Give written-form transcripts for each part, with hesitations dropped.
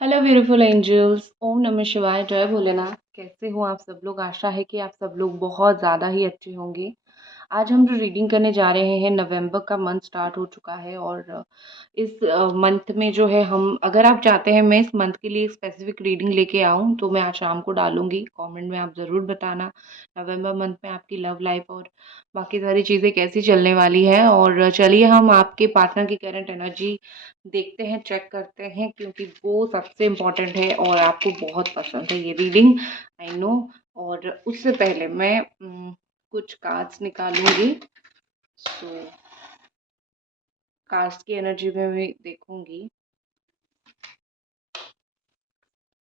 Hello beautiful angels, ओम नमः शिवाय, जय भोलेनाथ। कैसे हो आप सब लोग? आशा है कि आप सब लोग बहुत ज़्यादा ही अच्छे होंगे। आज हम जो रीडिंग करने जा रहे हैं, नवंबर का मंथ स्टार्ट हो चुका है और इस मंथ में जो है हम, अगर आप चाहते हैं मैं इस मंथ के लिए स्पेसिफिक रीडिंग लेके आऊँ तो मैं आज शाम को डालूंगी। कमेंट में आप ज़रूर बताना नवंबर मंथ में आपकी लव लाइफ और बाकी सारी चीज़ें कैसी चलने वाली है। और चलिए हम आपके पार्टनर की करंट एनर्जी देखते हैं, चेक करते हैं, क्योंकि वो सबसे इम्पोर्टेंट है और आपको बहुत पसंद है ये रीडिंग, आई नो। और उससे पहले मैं कुछ कार्ड्स निकालूंगी। सो कार्ड्स की एनर्जी में भी देखूंगी।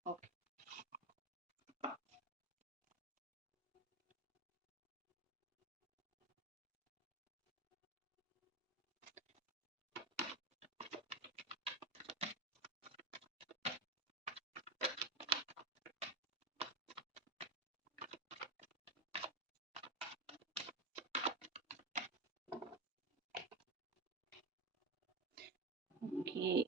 ओके। ओके।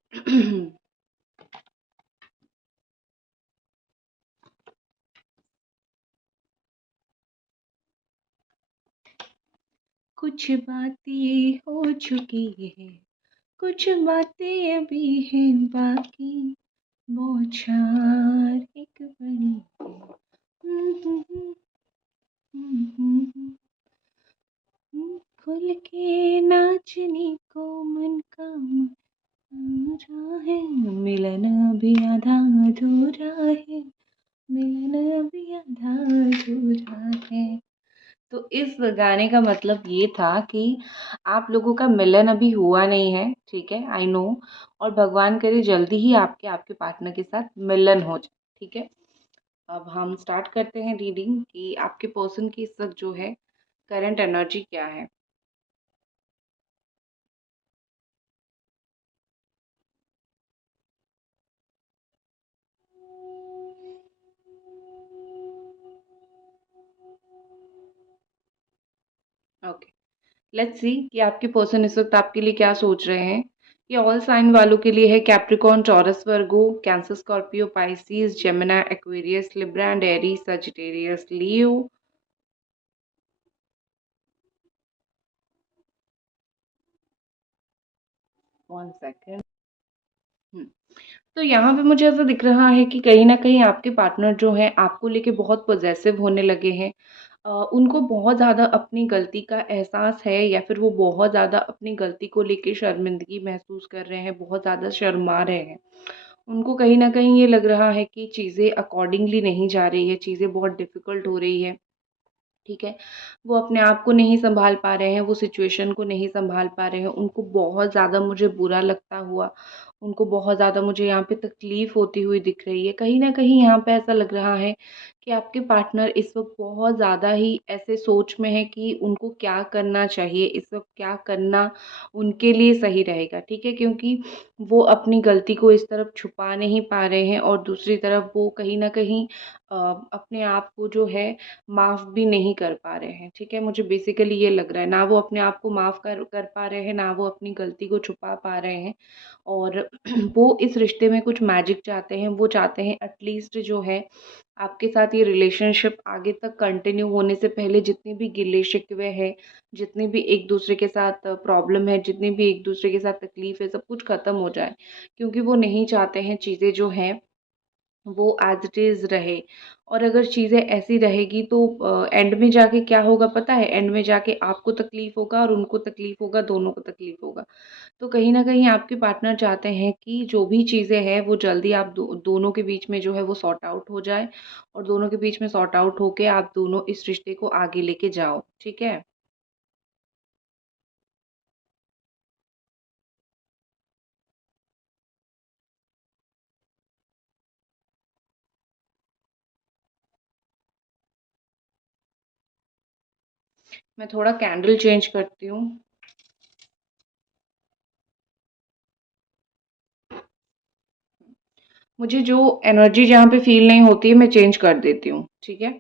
कुछ बातें हो चुकी है, कुछ बातें अभी हैं बाकी, बौछार एक बड़ी है। खुल के नाचने को मन का मरा है, मिलन अभी आधा अधूरा है, मिलन अभी आधा अधूरा है। तो इस गाने का मतलब ये था कि आप लोगों का मिलन अभी हुआ नहीं है, ठीक है, आई नो। और भगवान करे जल्दी ही आपके आपके पार्टनर के साथ मिलन हो जाए, ठीक है। अब हम स्टार्ट करते हैं रीडिंग कि आपके पर्सन की इस वक्त जो है करंट एनर्जी क्या है। ओके, लेट्स सी कि आपके पर्सन इस वक्त आपके लिए क्या सोच रहे हैं। ये ऑल साइन वालों के लिए है, Capricorn, taurus, Virgo, cancer, Scorpio, Pisces, Gemini, Aquarius, Libra and Aries, Sagittarius, Leo. One second. तो यहाँ पे मुझे ऐसा दिख रहा है कि कहीं न कहीं आपके पार्टनर जो हैं आपको लेके बहुत पॉसेसिव होने लगे हैं। उनको बहुत ज़्यादा अपनी गलती का एहसास है, या फिर वो बहुत ज़्यादा अपनी गलती को लेके शर्मिंदगी महसूस कर रहे हैं, बहुत ज़्यादा शर्मा रहे हैं। उनको कहीं न कहीं ये लग रहा है कि चीज़ें अकॉर्डिंगली नहीं जा रही है, चीज़ें बहुत डिफ़िकल्ट हो रही है। ठीक है, वो अपने आप को नहीं सँभाल पा रहे हैं, वो सिचुएशन को नहीं सँभाल पा रहे हैं, उनको बहुत ज़्यादा मुझे बुरा लगता हुआ, उनको बहुत ज़्यादा मुझे यहाँ पे तकलीफ़ होती हुई दिख रही है। कहीं न कहीं यहाँ पे ऐसा लग रहा है कि आपके पार्टनर इस वक़्त बहुत ज़्यादा ही ऐसे सोच में है कि उनको क्या करना चाहिए, इस वक़्त क्या करना उनके लिए सही रहेगा, ठीक है? क्योंकि वो अपनी गलती को इस तरफ छुपा नहीं पा रहे हैं और दूसरी तरफ वो कहीं न कहीं अ, अपने आप को जो है माफ़ भी नहीं कर पा रहे हैं, ठीक है? मुझे बेसिकली ये लग रहा है, ना वो अपने आप को माफ़ कर कर पा रहे हैं, ना वो अपनी गलती को छुपा पा रहे हैं। और वो इस रिश्ते में कुछ मैजिक चाहते हैं, वो चाहते हैं एटलीस्ट जो है आपके साथ ये रिलेशनशिप आगे तक कंटिन्यू होने से पहले जितनी भी गिले-शिकवे हैं, जितनी भी एक-दूसरे के साथ प्रॉब्लम है, जितनी भी एक-दूसरे के साथ तकलीफ़ है, सब कुछ ख़त्म हो जाए। क्योंकि वो नहीं चाहते हैं चीज़ें जो हैं वो एज़ इट इज़ रहे। और अगर चीज़ें ऐसी रहेगी तो एंड में जाके क्या होगा पता है? एंड में जाके आपको तकलीफ़ होगा और उनको तकलीफ़ होगा, दोनों को तकलीफ़ होगा। तो कहीं न कहीं आपके पार्टनर चाहते हैं कि जो भी चीज़ें हैं वो जल्दी आप दोनों के बीच में जो है वो सॉर्ट आउट हो जाए, और दोनों के बीच में सॉर्ट आउट होके आप दोनों इस रिश्ते को आगे लेके जाओ, ठीक है? मैं थोड़ा कैंडल चेंज करती हूँ। मुझे जो एनर्जी जहाँ पे फ़ील नहीं होती है मैं चेंज कर देती हूँ, ठीक है?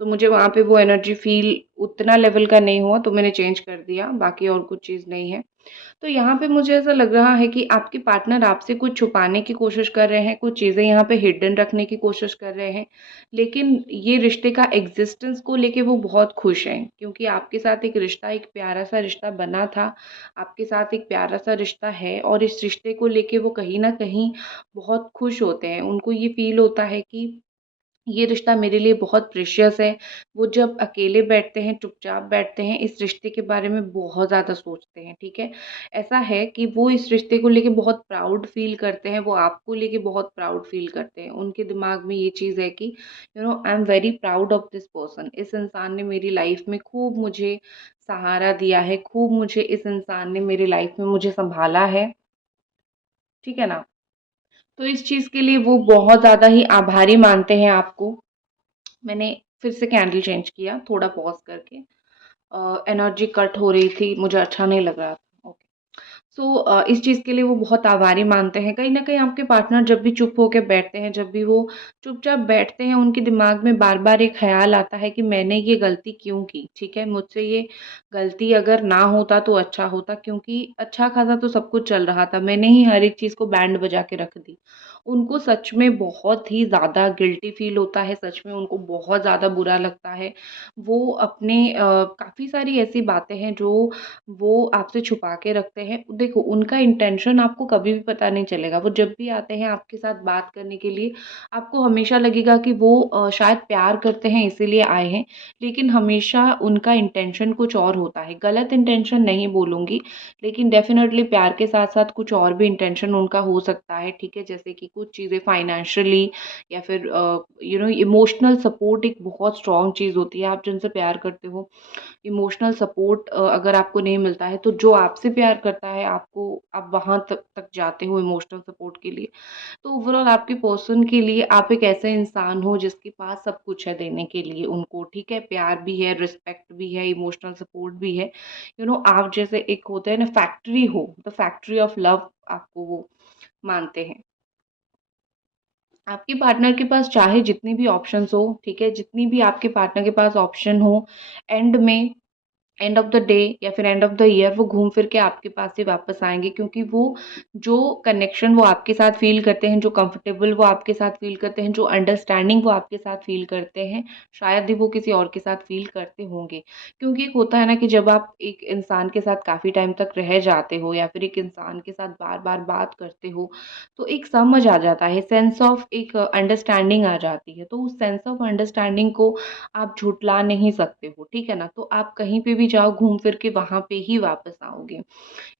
तो मुझे वहाँ पे वो एनर्जी फ़ील उतना लेवल का नहीं हुआ तो मैंने चेंज कर दिया, बाकी और कुछ चीज़ नहीं है। तो यहाँ पे मुझे ऐसा लग रहा है कि आपके पार्टनर आपसे कुछ छुपाने की कोशिश कर रहे हैं, कुछ चीज़ें यहाँ पे हिडन रखने की कोशिश कर रहे हैं। लेकिन ये रिश्ते का एग्ज़िस्टेंस को लेके वो बहुत खुश हैं, क्योंकि आपके साथ एक रिश्ता, एक प्यारा-सा रिश्ता बना था, आपके साथ एक प्यारा-सा रिश्ता है और इस रिश्ते को लेके वो कहीं न कहीं बहुत खुश होते हैं। उनको ये फ़ील होता है कि ये रिश्ता मेरे लिए बहुत प्रेशियस है। वो जब अकेले बैठते हैं, चुपचाप बैठते हैं, इस रिश्ते के बारे में बहुत ज़्यादा सोचते हैं, ठीक है? ऐसा है कि वो इस रिश्ते को लेके बहुत प्राउड फ़ील करते हैं, वो आपको लेके बहुत प्राउड फ़ील करते हैं। उनके दिमाग में ये चीज़ है कि I am very proud of this person. इस इंसान ने मेरी लाइफ़ में खूब मुझे सहारा दिया है, खूब मुझे इस इंसान ने मेरी लाइफ़ में मुझे सँभाला है, ठीक है ना? तो इस चीज़ के लिए वो बहुत ज़्यादा ही आभारी मानते हैं आपको। मैंने फिर से कैंडल चेंज किया, थोड़ा पॉज़ करके। एनर्जी कट हो रही थी, मुझे अच्छा नहीं लग रहा था। ओके। सो इस चीज़ के लिए वो बहुत आभारी मानते हैं। कहीं न कहीं आपके पार्टनर जब भी चुप होके बैठते हैं, जब भी वो चुपचाप बैठते हैं, उनके दिमाग में बार-बार एक ख़्याल आता है कि मैंने ये गलती क्यों की? ठीक है, मुझसे ये गलती अगर ना होता तो अच्छा होता, क्योंकि अच्छा-खासा तो सब कुछ चल रहा था। मैंने ही हर एक चीज़ को बैंड बजा के रख दी। उनको सच में बहुत ही ज़्यादा गिल्टी फ़ील होता है, सच में उनको बहुत ज़्यादा बुरा लगता है। वो अपने काफ़ी सारी ऐसी बातें हैं जो वो आपसे छुपा के रखते हैं। देखो, उनका इंटेंशन आपको कभी भी पता नहीं चलेगा। वो जब भी आते हैं आपके साथ बात करने के लिए, आपको हमेशा लगेगा कि वो शायद प्यार करते हैं इसीलिए आए हैं, लेकिन हमेशा उनका इंटेंशन कुछ और होता है। गलत इंटेंशन नहीं बोलूँगी, लेकिन डेफ़िनेटली प्यार के साथ-साथ कुछ और भी इंटेंशन उनका हो सकता है, ठीक है? जैसे कि कुछ चीज़ें फाइनेंशियली या फिर इमोशनल सपोर्ट एक बहुत स्ट्रॉन्ग चीज़ होती है। आप जिनसे प्यार करते हो, इमोशनल सपोर्ट अगर आपको नहीं मिलता है, तो जो आपसे प्यार करता है आपको, आप वहाँ तक जाते हो इमोशनल सपोर्ट के लिए। तो ओवरऑल आपके पर्सन के लिए आप एक ऐसे इंसान हो जिसके पास सब कुछ है देने के लिए उनको, ठीक है? प्यार भी है, रिस्पेक्ट भी है, इमोशनल सपोर्ट भी है। आप जैसे एक होते हैं ना, फैक्ट्री हो, द फैक्ट्री ऑफ लव आपको वो मानते हैं। आपके पार्टनर के पास चाहे जितनी भी ऑप्शंस हो, ठीक है? जितनी भी आपके पार्टनर के पास ऑप्शन हो, एंड में एंड ऑफ द डे या फिर एंड ऑफ द ईयर वो घूम फिर के आपके पास ही वापस आएँगे, क्योंकि वो जो कनेक्शन वो आपके साथ फ़ील करते हैं, जो कंफर्टेबल वो आपके साथ फ़ील करते हैं, जो अंडरस्टैंडिंग वो आपके साथ फ़ील करते हैं, शायद ही वो किसी और के साथ फ़ील करते होंगे। क्योंकि एक होता है ना कि जब आप एक इंसान के साथ काफ़ी टाइम तक रह जाते हो या फिर एक इंसान के साथ बार-बार बात करते हो, तो एक समझ आ जाता है, सेंस ऑफ एक अंडरस्टैंडिंग आ जाती है। तो उस सेंस ऑफ अंडरस्टैंडिंग को आप झुठला नहीं सकते हो, ठीक है ना? तो आप कहीं पे भी जाओ, घूम फिर के वहाँ पे ही वापस आओगे।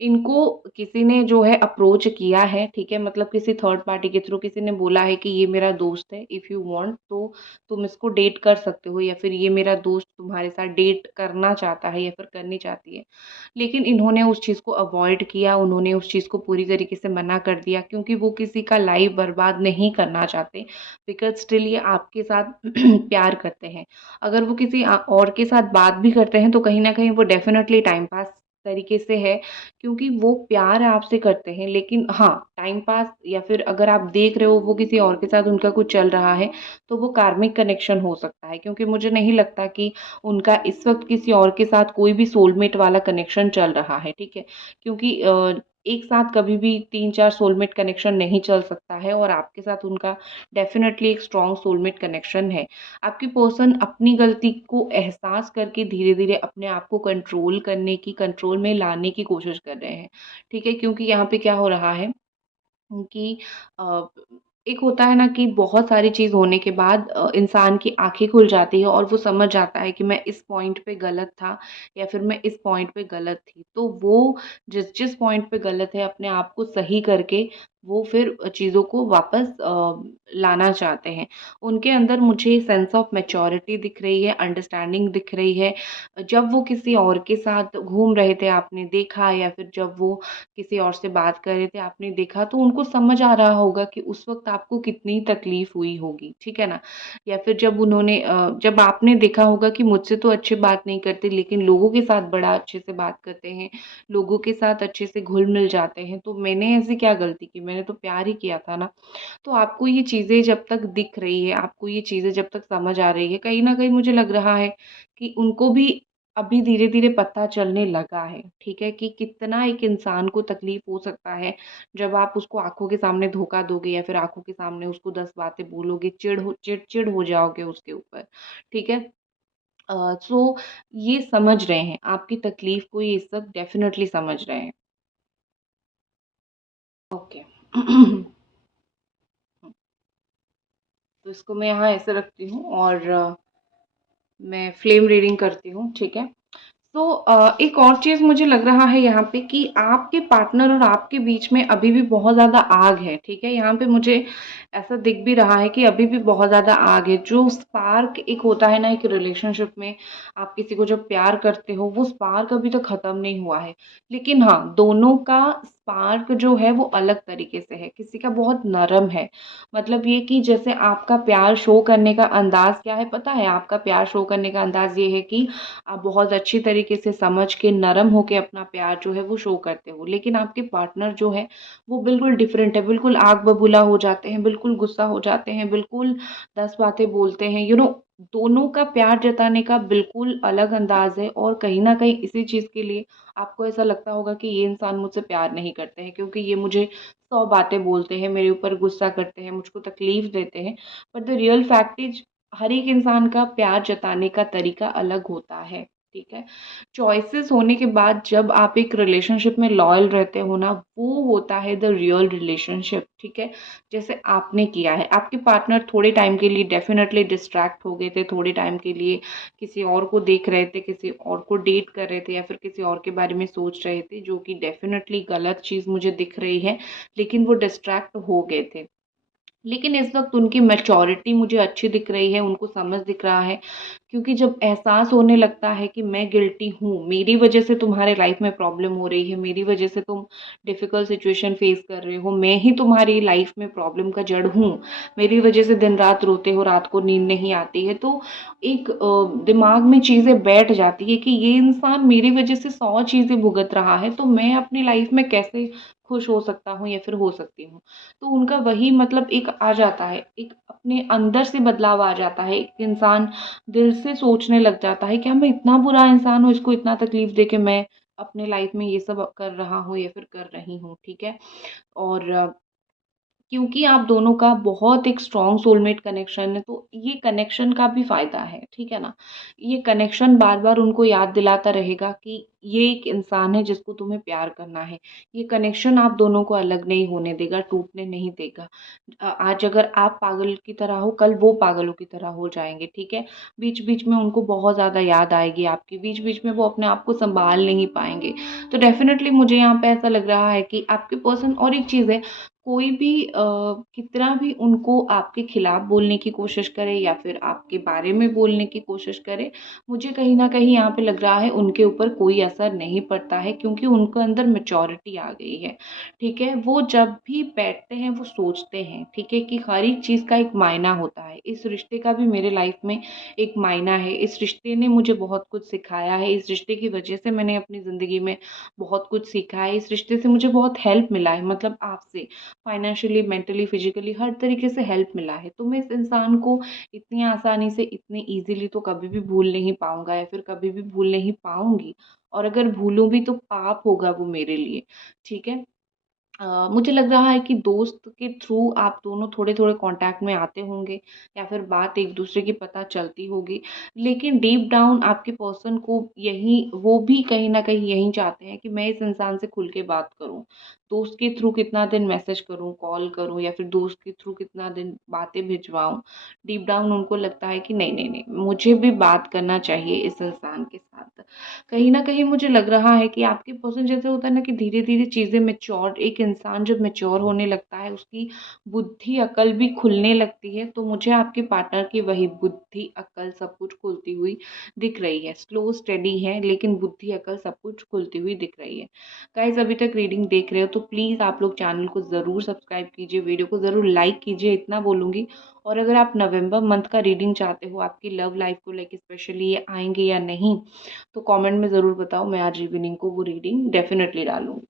इनको किसी ने जो है अप्रोच किया है, ठीक है? मतलब किसी थर्ड पार्टी के थ्रू किसी ने बोला है कि ये मेरा दोस्त है, इफ यू वांट तो तुम इसको डेट कर सकते हो, या फिर ये मेरा दोस्त तुम्हारे साथ डेट करना चाहता है या फिर करनी चाहती है। लेकिन इन्होंने उस चीज़ को अवॉइड किया, उन्होंने उस चीज़ को पूरी तरीके से मना कर दिया, क्योंकि वो किसी का लाइफ बर्बाद नहीं करना चाहते, बिकॉज़ स्टिल ये आपके साथ प्यार करते हैं। अगर वो किसी और के साथ बात भी करते हैं, तो कहीं न कहीं वो डेफ़िनेटली टाइम पास तरीके से है, क्योंकि वो प्यार आपसे करते हैं। लेकिन हाँ, टाइम पास या फिर अगर आप देख रहे हो वो किसी और के साथ उनका कुछ चल रहा है, तो वो कार्मिक कनेक्शन हो सकता है, क्योंकि मुझे नहीं लगता कि उनका इस वक़्त किसी और के साथ कोई भी सोलमेट वाला कनेक्शन चल रहा है, ठीक है? क्योंकि एक साथ कभी भी 3-4 सोलमेट कनेक्शन नहीं चल सकता है, और आपके साथ उनका डेफ़िनेटली एक स्ट्रॉन्ग सोलमेट कनेक्शन है। आपकी पर्सन अपनी गलती को एहसास करके धीरे-धीरे अपने आप को कंट्रोल करने की, कंट्रोल में लाने की कोशिश कर रहे हैं, ठीक है? क्योंकि यहाँ पे क्या हो रहा है कि अ, एक होता है ना कि बहुत सारी चीज़ होने के बाद इंसान की आँखें खुल जाती हैं और वो समझ जाता है कि मैं इस पॉइंट पे गलत था या फिर मैं इस पॉइंट पे गलत थी। तो वो जिस पॉइंट पे गलत है अपने आप को सही करके वो फिर चीज़ों को वापस लाना चाहते हैं। उनके अंदर मुझे सेंस ऑफ मैच्योरिटी दिख रही है, अंडरस्टैंडिंग दिख रही है। जब वो किसी और के साथ घूम रहे थे आपने देखा, या फिर जब वो किसी और से बात कर रहे थे आपने देखा, तो उनको समझ आ रहा होगा कि उस वक़्त आपको कितनी तकलीफ़ हुई होगी, ठीक है ना? या फिर जब आपने देखा होगा कि मुझसे तो अच्छे बात नहीं करते, लेकिन लोगों के साथ बड़ा अच्छे से बात करते हैं, लोगों के साथ अच्छे से घुल-मिल जाते हैं, तो मैंने ऐसी क्या गलती की? मैंने तो प्यार ही किया था ना। तो आपको ये चीज़ें जब तक दिख रही है, आपको ये चीज़ें जब तक समझ आ रही है, कहीं न कहीं मुझे लग रहा है कि उनको भी अभी धीरे-धीरे पता चलने लगा है, ठीक है? कि कितना एक इंसान को तकलीफ़ हो सकता है, जब आप उसको आँखों के सामने धोखा दोगे या फिर आँखों के सामने उसको 10 बातें बोलोगे, चिड़ हो जाओगे उसके ऊपर, ठीक है? सो ये समझ रहे हैं, आपकी तकलीफ़ को ये सब डेफ़िनेटली समझ रहे हैं। ओके। तो इसको मैं यहाँ ऐसे रखती हूँ और मैं फ्लेम रीडिंग करती हूँ, ठीक है? तो एक और चीज़ मुझे लग रहा है यहाँ पे कि आपके पार्टनर और आपके बीच में अभी भी बहुत ज़्यादा आग है, ठीक है? यहाँ पे मुझे ऐसा दिख भी रहा है कि अभी भी बहुत ज़्यादा आग है। जो स्पार्क एक होता है ना एक रिलेशनशिप में, आप किसी को जब प्यार करते हो, वो स्पार्क अभी तक ख़त्म नहीं हुआ है। लेकिन हाँ, दोनों का स्पार्क जो है वो अलग तरीके से है। किसी का बहुत नरम है, मतलब ये कि जैसे आपका प्यार शो करने का अंदाज़ क्या है पता है? आपका प्यार शो करने का अंदाज़ ये है कि आप बहुत अच्छी तरीके से समझ के नरम होके अपना प्यार जो है वो शो करते हो। लेकिन आपके पार्टनर जो है वो बिल्कुल डिफरेंट है, बिल्कुल आग बबूला हो जाते हैं, बिल्कुल गुस्सा हो जाते हैं, बिल्कुल 10 बातें बोलते हैं। दोनों का प्यार जताने का बिल्कुल अलग अंदाज़ है और कहीं न कहीं इसी चीज़ के लिए आपको ऐसा लगता होगा कि ये इंसान मुझसे प्यार नहीं करते हैं क्योंकि ये मुझे 100 बातें बोलते हैं, मेरे ऊपर गुस्सा करते हैं, मुझको तकलीफ़ देते हैं। But the real fact is her एक इंसान का प्यार जताने का तरीका अलग होता है, ठीक है? चॉइसेस होने के बाद जब आप एक रिलेशनशिप में लॉयल रहते हो ना, वो होता है द रियल रिलेशनशिप, ठीक है? जैसे आपने किया है, आपके पार्टनर थोड़े टाइम के लिए डेफ़िनेटली डिस्ट्रैक्ट हो गए थे, थोड़े टाइम के लिए किसी और को देख रहे थे, किसी और को डेट कर रहे थे या फिर किसी और के बारे में सोच रहे थे, जो कि डेफ़िनेटली गलत चीज़ मुझे दिख रही है, लेकिन वो डिस्ट्रैक्ट हो गए थे। लेकिन इस वक़्त उनकी मैच्योरिटी मुझे अच्छी दिख रही है, उनको समझ दिख रहा है क्योंकि जब एहसास होने लगता है कि मैं गिल्टी हूँ, मेरी वज़ह से तुम्हारे लाइफ़ में प्रॉब्लम हो रही है, मेरी वज़ह से तुम डिफ़िकल्ट सिचुएशन फ़ेस कर रहे हो, मैं ही तुम्हारी लाइफ़ में प्रॉब्लम का जड़ हूँ, मेरी वज़ह से दिन-रात रोते हो, रात को नींद नहीं आती है, तो एक दिमाग में चीज़ें बैठ जाती है कि ये इंसान मेरी वज़ह से 100 चीज़ें भुगत रहा है, तो मैं अपनी लाइफ़ में कैसे खुश हो सकता हूँ या फिर हो सकती हूँ। तो उनका वही मतलब एक आ जाता है, एक अपने अंदर से बदलाव आ जाता है, एक इंसान दिल से सोचने लग जाता है, क्या मैं इतना बुरा इंसान हूँ, इसको इतना तकलीफ़ दे के मैं अपने लाइफ़ में ये सब कर रहा हूँ या फिर कर रही हूँ, ठीक है? और क्योंकि आप दोनों का बहुत एक स्ट्रॉन्ग सोलमेट कनेक्शन है, तो ये कनेक्शन का भी फ़ायदा है, ठीक है ना? ये कनेक्शन बार-बार उनको याद दिलाता रहेगा कि ये एक इंसान है जिसको तुम्हें प्यार करना है। ये कनेक्शन आप दोनों को अलग नहीं होने देगा, टूटने नहीं देगा। आज अगर आप पागल की तरह हो, कल वो पागलों की तरह हो जाएँगे, ठीक है? बीच-बीच में उनको बहुत ज़्यादा याद आएगी आपकी, बीच-बीच में वो अपने आप को सँभाल नहीं पाएँगे। तो डेफ़िनेटली मुझे यहाँ पे ऐसा लग रहा है कि आपके पर्सन और एक चीज़ है कोई भी कितना भी उनको आपके खिलाफ बोलने की कोशिश करे या फिर आपके बारे में बोलने की कोशिश करे, मुझे कहीं न कहीं यहाँ पे लग रहा है उनके ऊपर कोई असर नहीं पड़ता है क्योंकि उनके अंदर मैच्योरिटी आ गई है, ठीक है? वो जब भी बैठते हैं वो सोचते हैं, ठीक है? कि हर एक चीज़ का एक मायना होता है। इस रिश्ते का भी मेरे लाइफ़ में एक मायना है। इस रिश्ते ने मुझे बहुत कुछ सिखाया है। इस रिश्ते की वजह से मैंने अपनी ज़िंदगी में बहुत कुछ सीखा है। इस रिश्ते से मुझे बहुत हेल्प मिला है मतलब आपसे। फाइनेंशियली, मेंटली, फिज़िकली हर तरीके से हेल्प मिला है। तो मैं इस इंसान को इतनी आसानी से, इतनी ईज़िली तो कभी भी भूल नहीं पाऊँगा या फिर कभी भी भूल नहीं पाऊँगी और अगर भूलूँ भी तो पाप होगा वो मेरे लिए, ठीक है? मुझे लग रहा है कि दोस्त के थ्रू आप दोनों थोड़े-थोड़े कॉन्टैक्ट में आते होंगे या फिर बात एक-दूसरे की पता चलती होगी। लेकिन डीप डाउन आपके पर्सन को यही वो भी कहीं न कहीं यही चाहते हैं कि मैं इस इंसान से खुल के बात करूँ। दोस्त के थ्रू कितना दिन मैसेज करूँ, कॉल करूँ या फिर दोस्त के थ्रू कितना दिन बातें भिजवाऊँ। डीप डाउन उनको लगता है कि नहीं, नहीं, नहीं, मुझे भी बात करना चाहिए इस इंसान के साथ। कहीं न कहीं मुझे लग रहा है कि आपके पर्सन जैसे होता है ना कि धीरे-धीरे चीज़ें मैच्योर एक इंसान जब मैच्योर होने लगता है, उसकी बुद्धि, अकल भी खुलने लगती है, तो मुझे आपके पार्टनर की वही बुद्धि, अकल सब कुछ खुलती हुई दिख रही है। स्लो स्टेडी है, लेकिन बुद्धि, अकल सब कुछ खुलती हुई दिख रही है। गाइज़ अभी तक रीडिंग देख रहे हो तो प्लीज़ आप लोग चैनल को ज़रूर सब्सक्राइब कीजिए, वीडियो को ज़रूर लाइक कीजिए, इतना बोलूँगी। और अगर आप नवंबर मंथ का रीडिंग चाहते हो, आपकी लव लाइफ़ को लेके स्पेशली ये आएँगे या नहीं, तो कमेंट में ज़रूर बताओ, मैं आज इवनिंग को वो रीडिंग डेफ़िनेटली डालूँगी।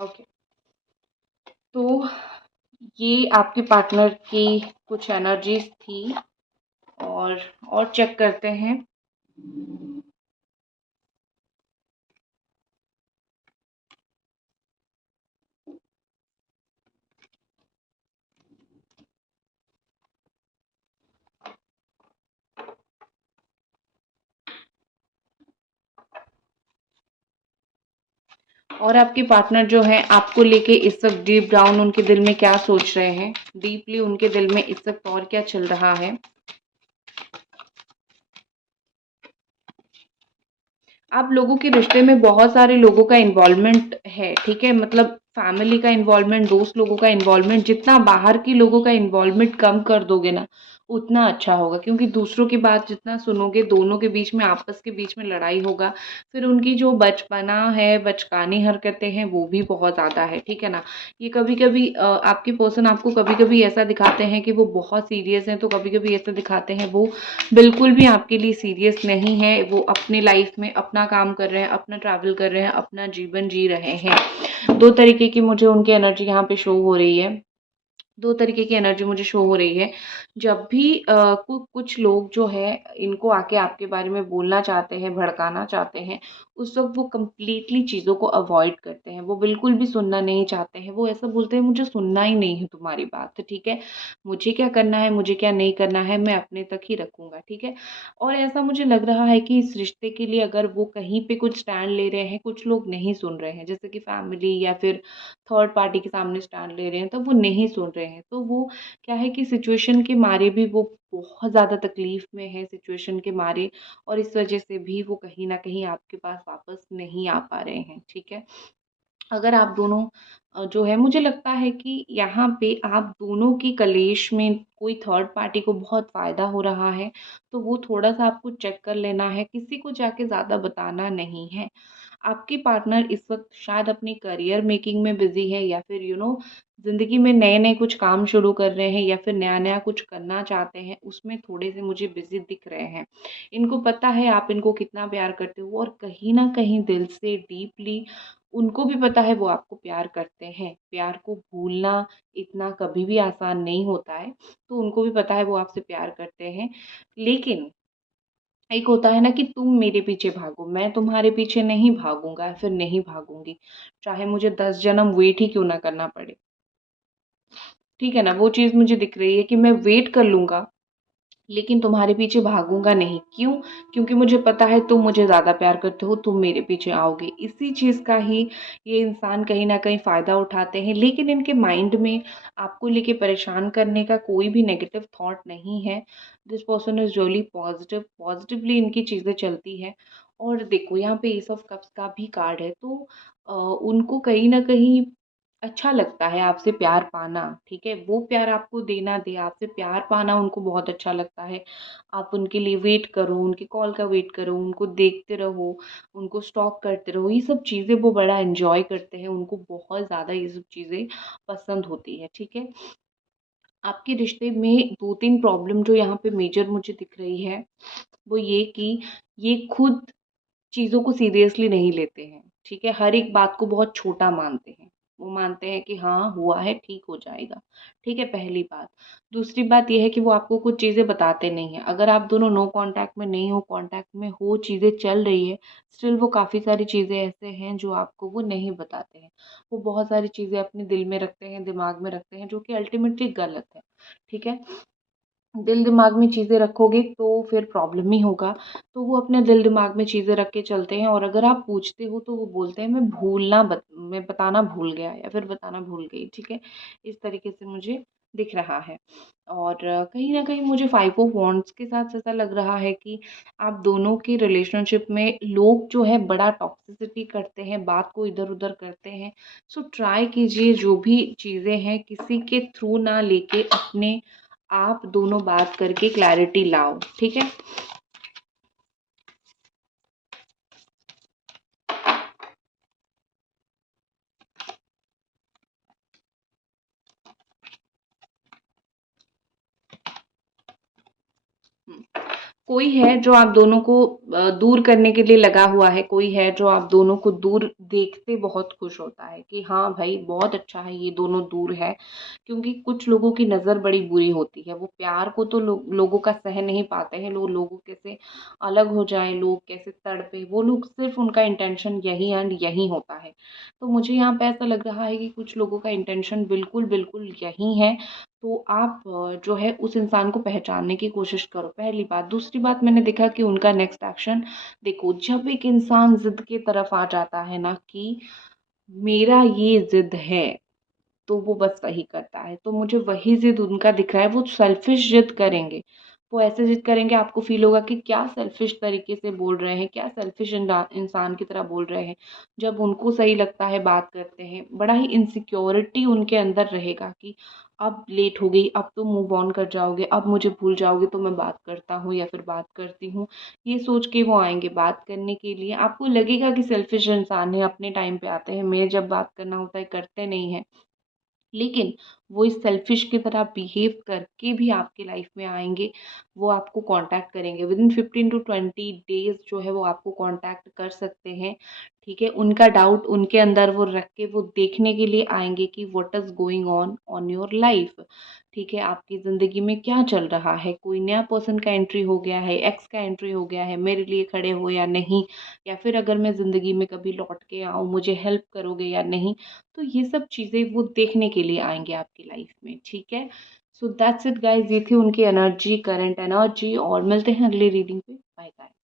ओके, तो ये आपके पार्टनर की कुछ एनर्जीज थी। और चेक करते हैं। और आपके पार्टनर जो है आपको लेके इस वक्त डीप डाउन उनके दिल में क्या सोच रहे हैं, डीपली उनके दिल में इस वक्त और क्या चल रहा है। आप लोगों के रिश्ते में बहुत सारे लोगों का इन्वॉल्वमेंट है, ठीक है, मतलब फैमिली का इन्वॉल्वमेंट, दोस्त लोगों का इन्वॉल्वमेंट, जितना बाहर के लोगों का इन्वॉल्वमेंट कम कर दोगे ना उतना अच्छा होगा, क्योंकि दूसरों की बात जितना सुनोगे दोनों के बीच में, आपस के बीच में लड़ाई होगा। फिर उनकी जो बचपना है, बचकानी हरकतें हैं वो भी बहुत ज़्यादा है, ठीक है ना। ये कभी कभी आपके पर्सन आपको कभी कभी ऐसा दिखाते हैं कि वो बहुत सीरियस हैं, तो कभी कभी ऐसा दिखाते हैं वो बिल्कुल भी आपके लिए सीरियस नहीं है। वो अपनी लाइफ में अपना काम कर रहे हैं, अपना ट्रैवल कर रहे हैं, अपना जीवन जी रहे हैं। दो तरीके की मुझे उनकी एनर्जी यहाँ पे शो हो रही है। दो तरीके की एनर्जी मुझे शो हो रही है। जब भी कुछ लोग जो है इनको आके आपके बारे में बोलना चाहते हैं, भड़काना चाहते हैं, उस वक्त वो कंप्लीटली चीज़ों को अवॉइड करते हैं। वो बिल्कुल भी सुनना नहीं चाहते हैं। वो ऐसा बोलते हैं, मुझे सुनना ही नहीं है तुम्हारी बात, ठीक है, मुझे क्या करना है, मुझे क्या नहीं करना है, मैं अपने तक ही रखूंगा, ठीक है। और ऐसा मुझे लग रहा है कि इस रिश्ते के लिए अगर वो कहीं पे कुछ स्टैंड ले रहे हैं, कुछ लोग नहीं सुन रहे हैं, जैसे कि फैमिली या फिर थर्ड पार्टी के सामने स्टैंड ले रहे हैं, तो वो नहीं सुन रहे हैं। तो वो क्या है कि सिचुएशन के मारे भी वो बहुत ज़्यादा तकलीफ में है, सिचुएशन के मारे, और इस वजह से भी वो कहीं न कहीं आपके पास वापस नहीं आ पा रहे हैं, ठीक है। अगर आप दोनों जो है, मुझे लगता है कि यहाँ पे आप दोनों की कलेश में कोई थर्ड पार्टी को बहुत फ़ायदा हो रहा है, तो वो थोड़ा-सा आपको चेक कर लेना है, किसी को जाके ज़्यादा बताना नहीं है। आपकी पार्टनर इस वक़्त शायद अपनी करियर मेकिंग में बिज़ी है, या फिर ज़िंदगी में नए-नए कुछ काम शुरू कर रहे हैं, या फिर नया-नया कुछ करना चाहते हैं, उसमें थोड़े-से मुझे बिज़ी दिख रहे हैं। इनको पता है आप इनको कितना प्यार करते हो, और कहीं न कहीं दिल से डीपली उनको भी पता है वो आपको प्यार करते हैं। प्यार को भूलना इतना कभी भी आसान नहीं होता है, तो उनको भी पता है वो आपसे प्यार करते हैं। लेकिन एक होता है ना कि तुम मेरे पीछे भागो, मैं तुम्हारे पीछे नहीं भागूँगा, फिर नहीं भागूँगी, चाहे मुझे 10 जन्म वेट ही क्यों ना करना पड़े। ठीक है ना? वो चीज़ मुझे दिख रही है कि मैं वेट कर लूँगा, लेकिन तुम्हारे पीछे भागूँगा नहीं। क्यों? क्योंकि मुझे पता है तुम मुझे ज़्यादा प्यार करते हो, तुम मेरे पीछे आओगे। इसी चीज़ का ही ये इंसान कहीं न कहीं फ़ायदा उठाते हैं, लेकिन इनके माइंड में आपको लेके परेशान करने का कोई भी नेगेटिव थॉट नहीं है। This person is really positive, positively इनकी चीज़ें चलती हैं। और देखो यहाँ पे एस ऑफ कप्स का भी कार्ड है, तो उनको कहीं न कहीं अच्छा लगता है आपसे प्यार पाना, ठीक है? वो प्यार आपको देना दे, आपसे प्यार पाना उनको बहुत अच्छा लगता है। आप उनके लिए वेट करो, उनके कॉल का वेट करो, उनको देखते रहो, उनको स्टॉक करते रहो, ये सब चीज़ें वो बड़ा एन्जॉय करते हैं, उनको बहुत ज़्यादा ये सब चीज़ें पसंद होती हैं, ठीक है? आपके रिश्ते में 2-3 प्रॉब्लम जो यहाँ पे मेजर मुझे दिख रही है, वो ये कि ये खुद चीज़ों को सीरियसली नहीं लेते हैं, ठीक है? हर एक बात को बहुत छोटा मानते हैं। वो मानते हैं कि हाँ, हुआ है, ठीक हो जाएगा, ठीक है, पहली बात। दूसरी बात ये है कि वो आपको कुछ चीज़ें बताते नहीं हैं। अगर आप दोनों नो कॉन्टैक्ट में नहीं हो, कॉन्टैक्ट में हो, चीज़ें चल रही है, स्टिल वो काफ़ी सारी चीज़ें ऐसे हैं जो आपको वो नहीं बताते हैं। वो बहुत सारी चीज़ें अपने दिल में रखते हैं, दिमाग में रखते हैं, जो कि अल्टीमेटली गलत है, ठीक है? दिल दिमाग में चीज़ें रखोगे तो फिर प्रॉब्लम ही होगा। तो वो अपने दिल दिमाग में चीज़ें रख के चलते हैं, और अगर आप पूछते हो तो वो बोलते हैं मैं बताना भूल गया, या फिर बताना भूल गई, ठीक है? इस तरीके से मुझे दिख रहा है। और कहीं न कहीं मुझे 5 ऑफ वांड्स के साथ ऐसा लग रहा है कि आप दोनों की रिलेशनशिप में लोग जो है बड़ा टॉक्सिसिटी करते हैं, बात को इधर-उधर करते हैं। सो ट्राई कीजिए जो भी चीज़ें हैं किसी के थ्रू ना लेके अपने आप दोनों बात करके क्लैरिटी लाओ, ठीक है? हुँ। कोई है जो आप दोनों को दूर करने के लिए लगा हुआ है, कोई है जो आप दोनों को दूर देखते बहुत खुश होता है कि हाँ भाई बहुत अच्छा है ये दोनों दूर है। क्योंकि कुछ लोगों की नज़र बड़ी बुरी होती है, वो प्यार को तो लोगों का सह नहीं पाते हैं, लोगों कैसे अलग हो जाएँ, लोग कैसे तड़पे, वो लोग सिर्फ़ उनका इंटेंशन यही एंड यही होता है। तो मुझे यहाँ पे ऐसा लग रहा है कि कुछ लोगों का इंटेंशन बिल्कुल यही है। तो आप जो है उस इंसान को पहचानने की कोशिश करो, पहली बात। दूसरी बात, मैंने देखा कि उनका नेक्स्ट एक्शन, देखो जब एक इंसान ज़िद की तरफ आ जाता है ना कि मेरा ये ज़िद है, तो वो बस वही करता है। तो मुझे वही ज़िद उनका दिख रहा है, वो सेल्फ़िश ज़िद करेंगे। वो ऐसे ज़िद करेंगे, आपको फ़ील होगा कि क्या सेल्फ़िश तरीके से बोल रहे हैं, क्या सेल्फ़िश इंसान की तरह बोल रहे हैं। जब उनको सही लगता है बात करते हैं, बड़ा ही इनसिक्योरिटी उनके अंदर रहेगा कि अब लेट हो गई, अब तो मूव ऑन कर जाओगे, अब मुझे भूल जाओगे तो मैं बात करता हूँ या फिर बात करती हूँ। ये सोच के वो आएँगे बात करने के लिए। आपको लगेगा कि सेल्फ़िश इंसान है, अपने टाइम पे आते हैं, मैं जब बात करना होता है करते नहीं हैं। लेकिन वो इस सेल्फ़िश की तरह बिहेव करके भी आपकी लाइफ़ में आएँगे, वो आपको कॉन्टैक्ट करेंगे। विदिन 15 टू 20 डेज़ जो है वो आपको कॉन्टैक्ट कर सकते हैं, ठीक है? उनका डाउट उनके अंदर वो रख के वो देखने के लिए आएँगे कि what is going on on your life, ठीक है? आपकी ज़िंदगी में क्या चल रहा है? कोई नया पर्सन का एंट्री हो गया है, एक्स का एंट्री हो गया है, मेरे लिए खड़े हो या नहीं? या फिर अगर मैं ज़िंदगी में कभी लौट के आऊँ, मुझे हेल्प करोगे या नहीं? तो ये सब चीज़ें वो देखने के लिए आएँगे आपकी लाइफ में, ठीक है? सो दैट्स इट गाइज़, ये थी उनकी एनर्जी, करंट एनर्जी, और मिलते हैं अगली रीडिंग पे। Bye bye.